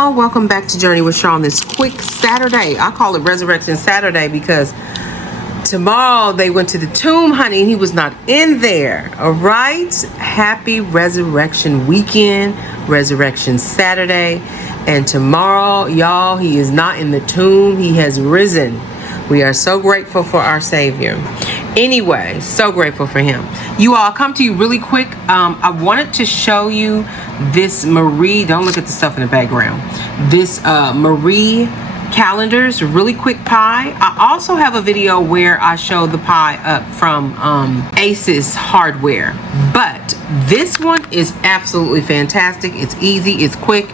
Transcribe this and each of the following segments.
y'all, welcome back to Journey with Shaw on this quick Saturday. I call it Resurrection Saturday because tomorrow they went to the tomb, honey, and he was not in there. All right, happy Resurrection weekend, Resurrection Saturday. And tomorrow, y'all, he is not in the tomb, he has risen. We are so grateful for our Savior. Anyway, so grateful for him. You all, come to you really quick. I wanted to show you this Marie, don't look at the stuff in the background. This Marie calendars, really quick pie. I also have a video where I show the pie up from Aces Hardware. But this one is absolutely fantastic. It's easy, it's quick.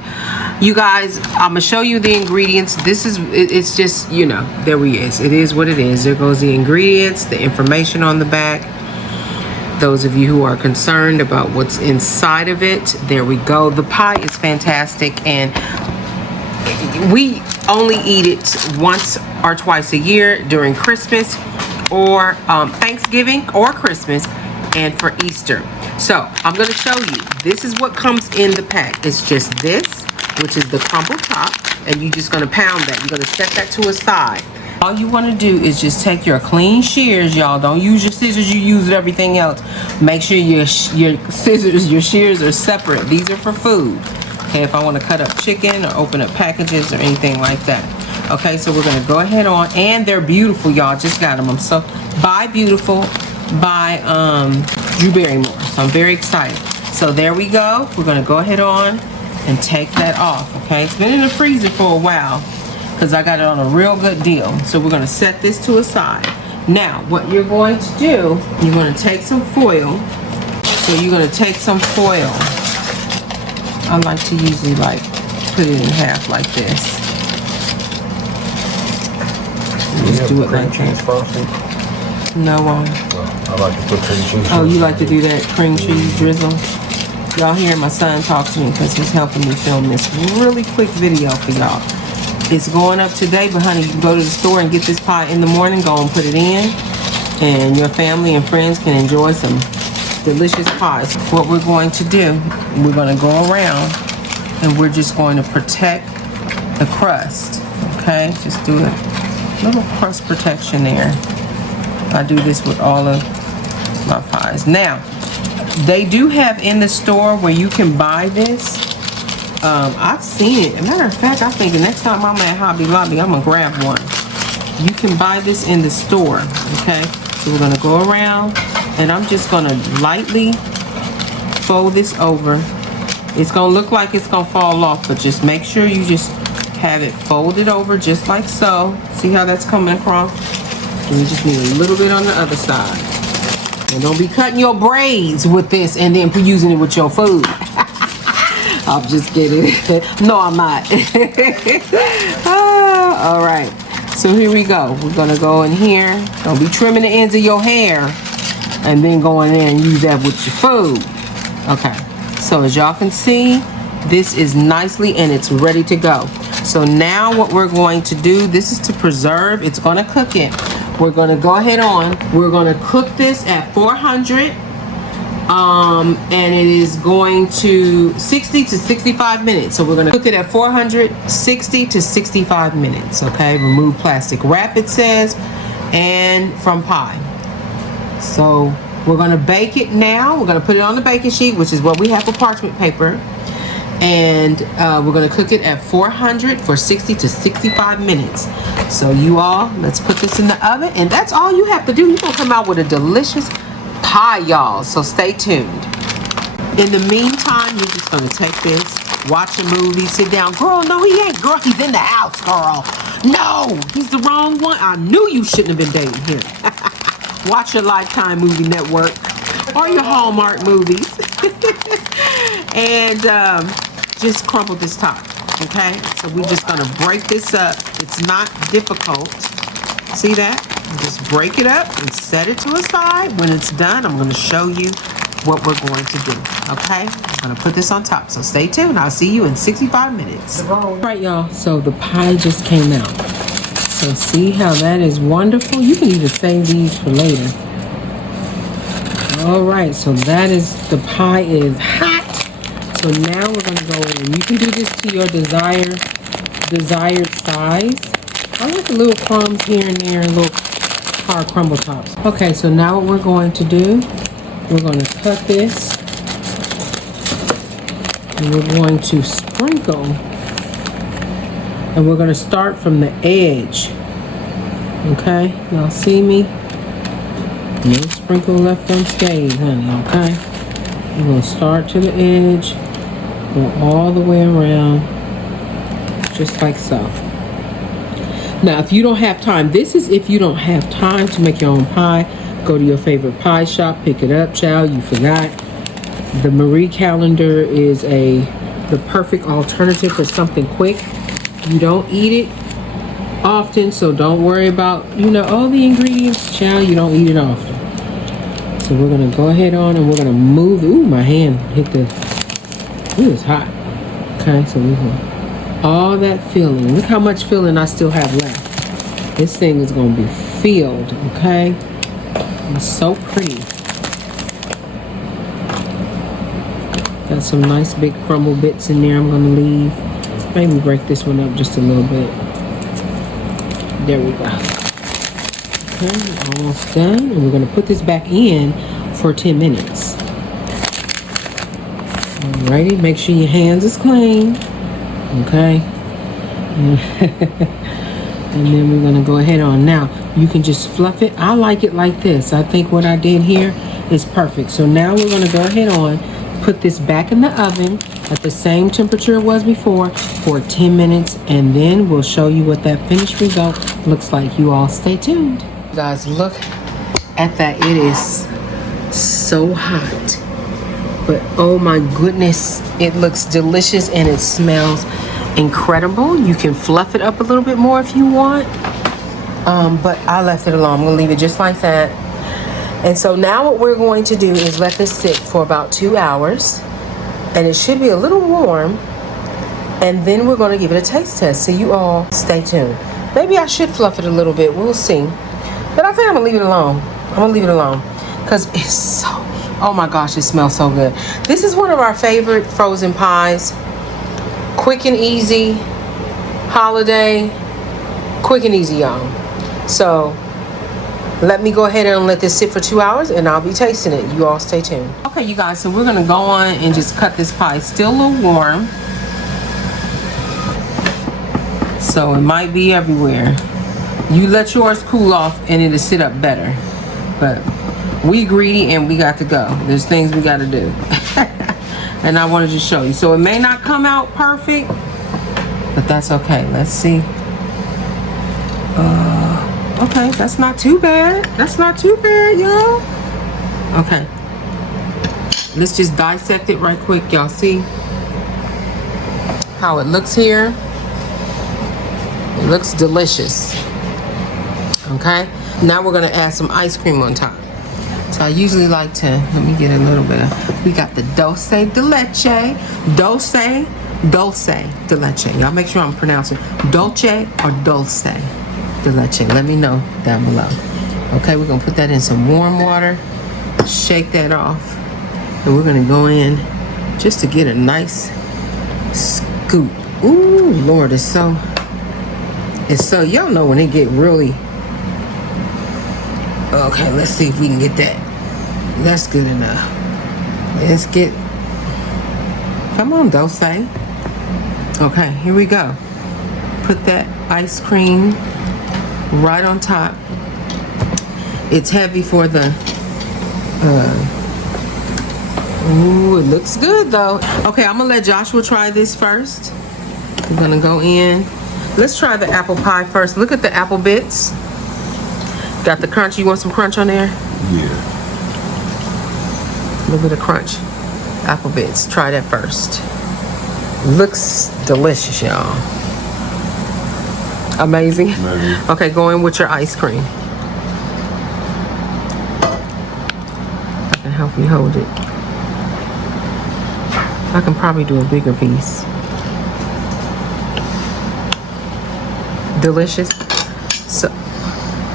You guys, I'm gonna show you the ingredients. It's just, you know, there he is. It is what it is. There goes the ingredients, the information on the back. Those of you who are concerned about what's inside of it, there we go. The pie is fantastic, and we only eat it once or twice a year during Christmas or Thanksgiving or Christmas and for Easter. So I'm going to show you. This is what comes in the pack. It's just this, which is the crumble top, and you're just going to pound that. You're going to set that to a side. All you want to do is just take your clean shears, y'all. Don't use your scissors you use with everything else. Make sure your scissors, your shears are separate. These are for food. Okay, if I want to cut up chicken or open up packages or anything like that. Okay, so we're going to go ahead on, and they're beautiful, y'all. Just got them. I'm so by Beautiful by Drew Barrymore. So I'm very excited. So there we go. We're going to go ahead on and take that off. Okay, it's been in the freezer for a while because I got it on a real good deal. So we're going to set this to a side. Now, what you're going to do, you're going to take some foil. So you're going to take some foil. I like to usually like put it in half like this. Just do it like that. No, I like to put cream cheese. Oh, you like to do that cream cheese drizzle? Y'all hear my son talk to me because he's helping me film this really quick video for y'all. It's going up today, but honey, you can go to the store and get this pie in the morning, go and put it in, and your family and friends can enjoy some delicious pies. What we're going to do, we're going to go around and we're just going to protect the crust. Okay, just do a little crust protection there. I do this with all of my pies. Now, they do have in the store where you can buy this. I've seen it. As a matter of fact, I think the next time I'm at Hobby Lobby, I'm gonna grab one. You can buy this in the store. Okay, so we're gonna go around, and I'm just gonna lightly fold this over. It's gonna look like it's gonna fall off, but just make sure you just have it folded over just like so. See how that's coming across? And you just need a little bit on the other side. And don't be cutting your braids with this and then using it with your food. I'm just kidding. No, I'm not. All right. So here we go. We're gonna go in here. Don't be trimming the ends of your hair and then go in there and use that with your food. Okay. So as y'all can see, this is nicely and it's ready to go. So now what we're going to do, this is to preserve. It's gonna cook it. We're gonna go ahead on. We're gonna cook this at 400. And it is going to 60 to 65 minutes. So we're going to cook it at 460 to 65 minutes. Okay, remove plastic wrap, it says, and from pie. So we're going to bake it now. We're going to put it on the baking sheet, which is what we have for parchment paper. And we're going to cook it at 400 for 60 to 65 minutes. So you all, let's put this in the oven. And that's all you have to do. You're going to come out with a delicious pie, y'all. So stay tuned. In the meantime, you're just gonna take this, watch a movie, sit down. Girl, no, he ain't. Girl, he's in the house, girl. No, he's the wrong one. I knew you shouldn't have been dating him. Watch your Lifetime Movie Network or your Hallmark movies. And just crumble this top. Okay, so we're just gonna break this up. It's not difficult. See that? Just break it up and set it to a side. When it's done, I'm going to show you what we're going to do. Okay? I'm going to put this on top. So stay tuned. I'll see you in 65 minutes. All right, y'all. So the pie just came out. So see how that is wonderful? You can even save these for later. All right. So that is, the pie is hot. So now we're gonna go in. You can do this to your desired size. I like the little crumbs here and there, little hard crumble tops. Okay, so now what we're going to do, we're going to cut this, and we're going to sprinkle, and we're going to start from the edge. Okay, y'all see me? No sprinkle left unscathed, honey. Okay, we're going to start to the edge, go all the way around, just like so. Now, if you don't have time, this is if you don't have time to make your own pie, go to your favorite pie shop, pick it up, child. You forgot. The Marie Calendar is the perfect alternative for something quick. You don't eat it often, so don't worry about, all the ingredients, child. You don't eat it often. So we're going to go ahead on and we're going to move. Ooh, my hand hit it was hot. Okay, so we're going to all that filling. Look how much filling I still have left. This thing is going to be filled, okay? It's so pretty. Got some nice big crumble bits in there I'm going to leave. Maybe break this one up just a little bit. There we go. Okay, almost done. And we're going to put this back in for 10 minutes. Alrighty, make sure your hands is clean. Okay. And then we're going to go ahead on. Now, you can just fluff it. I like it like this. I think what I did here is perfect. So now we're going to go ahead on, put this back in the oven at the same temperature it was before for 10 minutes. And then we'll show you what that finished result looks like. You all stay tuned. Guys, look at that. It is so hot. But oh my goodness, it looks delicious and it smells incredible. You can fluff it up a little bit more if you want. But I left it alone. I'm gonna leave it just like that. And so now what we're going to do is let this sit for about 2 hours. And it should be a little warm. And then we're gonna give it a taste test. So you all stay tuned. Maybe I should fluff it a little bit, we'll see. But I think I'm gonna leave it alone. Because it's so, oh my gosh, it smells so good. This is one of our favorite frozen pies. Quick and easy, holiday, quick and easy, y'all. So let me go ahead and let this sit for 2 hours and I'll be tasting it. You all stay tuned. Okay, you guys, so we're gonna go on and just cut this pie. Still a little warm, so it might be everywhere. You let yours cool off and it'll sit up better. But we greedy and we got to go. There's things we got to do. And I wanted to show you. So it may not come out perfect, but that's okay. Let's see. Okay, that's not too bad. That's not too bad, y'all. Okay. Let's just dissect it right quick. Y'all see how it looks here? It looks delicious. Okay. Now we're going to add some ice cream on top. So I usually like to, let me get a little bit of, we got the dulce de leche. Dulce de leche. Y'all make sure I'm pronouncing dolce or dulce de leche. Let me know down below. Okay, we're going to put that in some warm water. Shake that off. And we're going to go in just to get a nice scoop. Ooh, Lord, it's so, y'all know when it get really, okay, let's see if we can get that. That's good enough. Let's get, come on, Dulce. Okay, here we go. Put that ice cream right on top. It's heavy for the, ooh, it looks good though. Okay, I'm gonna let Joshua try this first. We're gonna go in. Let's try the apple pie first. Look at the apple bits. Got the crunch. You want some crunch on there? Yeah. A little bit of crunch. Apple bits. Try that first. Looks delicious, y'all. Amazing. Amazing. Okay, go in with your ice cream. I can help you hold it. I can probably do a bigger piece. Delicious. So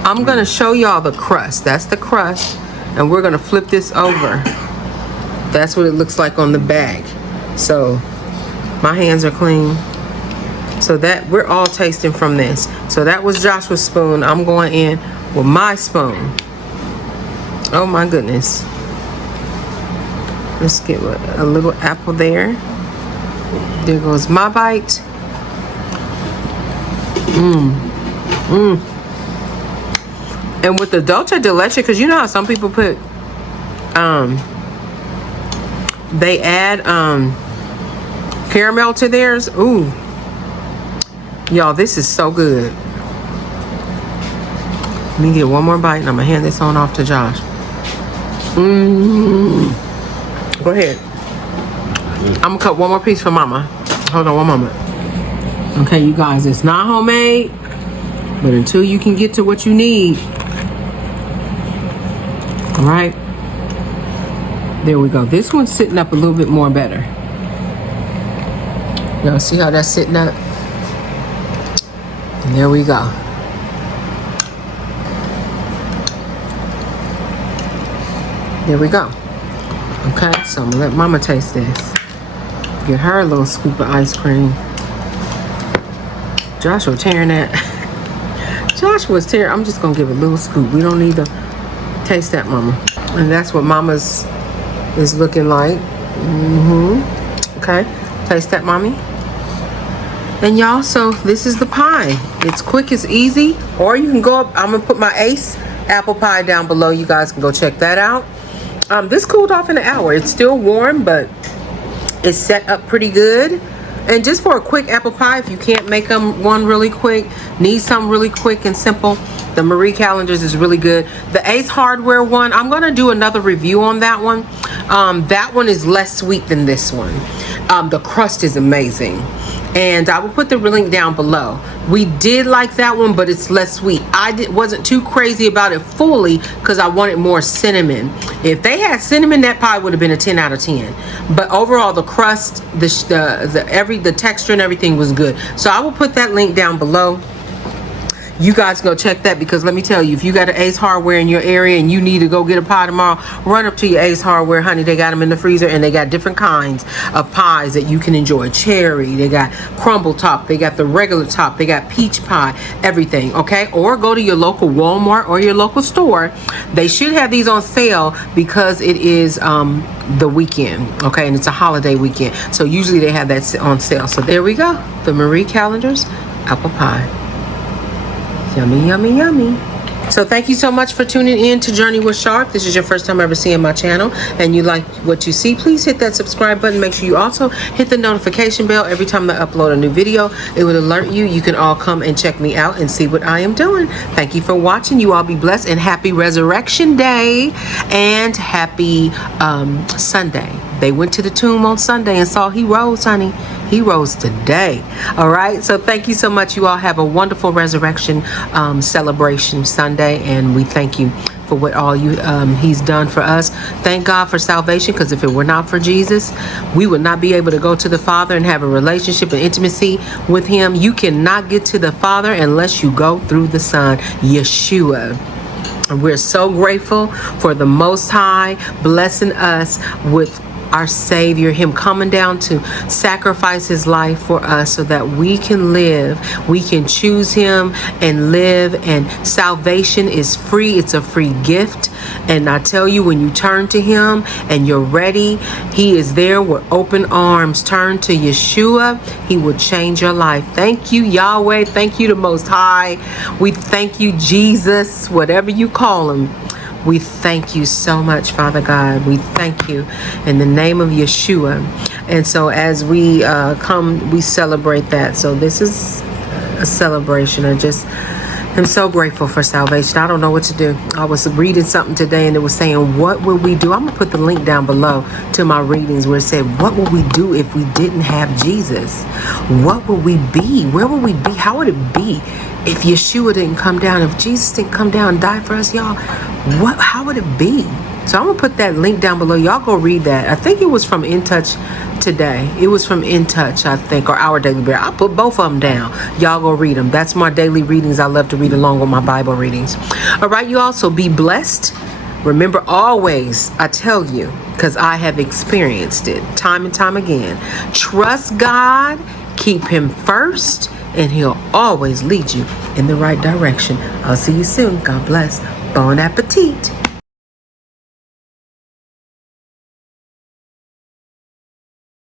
I'm gonna show y'all the crust. That's the crust, and we're gonna flip this over. That's what it looks like on the bag. So my hands are clean. So that we're all tasting from this. So that was Joshua's spoon. I'm going in with my spoon. Oh my goodness. Let's get a little apple there. There goes my bite. And with the dulce de leche, because you know how some people put they add caramel to theirs. Ooh, y'all, this is so good. Let me get one more bite and I'm gonna hand this on off to Josh. Go ahead. I'm gonna cut one more piece for Mama. Hold on one moment. Okay, you guys, it's not homemade, but until you can get to what you need. All right. There we go. This one's sitting up a little bit more better. Y'all see how that's sitting up? And there we go. There we go. Okay, so I'm gonna let Mama taste this. Get her a little scoop of ice cream. Joshua tearing that. Joshua's tearing. I'm just gonna give a little scoop. We don't need to taste that, Mama. And that's what Mama's is looking like. Okay, taste that, Mommy. And y'all, so this is the pie. It's quick, it's easy. Or you can go up. I'm gonna put my Ace apple pie down below. You guys can go check that out. This cooled off in an hour. It's still warm, but it's set up pretty good. And just for a quick apple pie, if you can't make them one really quick, need something really quick and simple, the Marie Callender's is really good. The Ace Hardware one, I'm gonna do another review on that one. That one is less sweet than this one. The crust is amazing. And I will put the link down below. We did like that one, but it's less sweet. Wasn't too crazy about it fully because I wanted more cinnamon. If they had cinnamon, that pie would have been a 10 out of 10. But overall, the crust, the texture and everything was good. So I will put that link down below. You guys go check that, because let me tell you, if you got an Ace Hardware in your area and you need to go get a pie tomorrow, run up to your Ace Hardware, honey. They got them in the freezer, and they got different kinds of pies that you can enjoy. Cherry, they got crumble top, they got the regular top, they got peach pie, everything, okay? Or go to your local Walmart or your local store. They should have these on sale because it is the weekend, okay? And it's a holiday weekend. So usually they have that on sale. So there we go. The Marie Callender's apple pie. Yummy, yummy, yummy. So thank you so much for tuning in to Journey with Sharp. This is your first time ever seeing my channel and you like what you see, please hit that subscribe button. Make sure you also hit the notification bell. Every time I upload a new video, it would alert you. You can all come and check me out and see what I am doing. Thank you for watching. You all be blessed, and happy Resurrection Day and happy Sunday. They went to the tomb on Sunday and saw he rose, honey. He rose today. All right. So thank you so much. You all have a wonderful resurrection celebration Sunday. And we thank you for what all he's done for us. Thank God for salvation, because if it were not for Jesus, we would not be able to go to the Father and have a relationship and intimacy with him. You cannot get to the Father unless you go through the Son, Yeshua. And we're so grateful for the Most High blessing us with our Savior, him coming down to sacrifice his life for us so that we can live. We can choose him and live, and salvation is free. It's a free gift. And I tell you, when you turn to him and you're ready, he is there with open arms. Turn to Yeshua. He will change your life. Thank you, Yahweh. Thank you, the Most High. We thank you, Jesus, whatever you call him. We thank you so much, Father God. We thank you in the name of Yeshua. And so as we come, we celebrate that. So this is a celebration. I'm so grateful for salvation. I don't know what to do. I was reading something today and it was saying, what would we do? I'm going to put the link down below to my readings where it said, what would we do if we didn't have Jesus? What would we be? Where would we be? How would it be if Yeshua didn't come down? If Jesus didn't come down and die for us, y'all, how would it be? So I'm going to put that link down below. Y'all go read that. I think it was from In Touch today. It was from In Touch, I think, or Our Daily Bread. I'll put both of them down. Y'all go read them. That's my daily readings. I love to read along with my Bible readings. All right, you also be blessed. Remember always, I tell you, because I have experienced it time and time again, trust God, keep Him first, and He'll always lead you in the right direction. I'll see you soon. God bless. Bon appetit.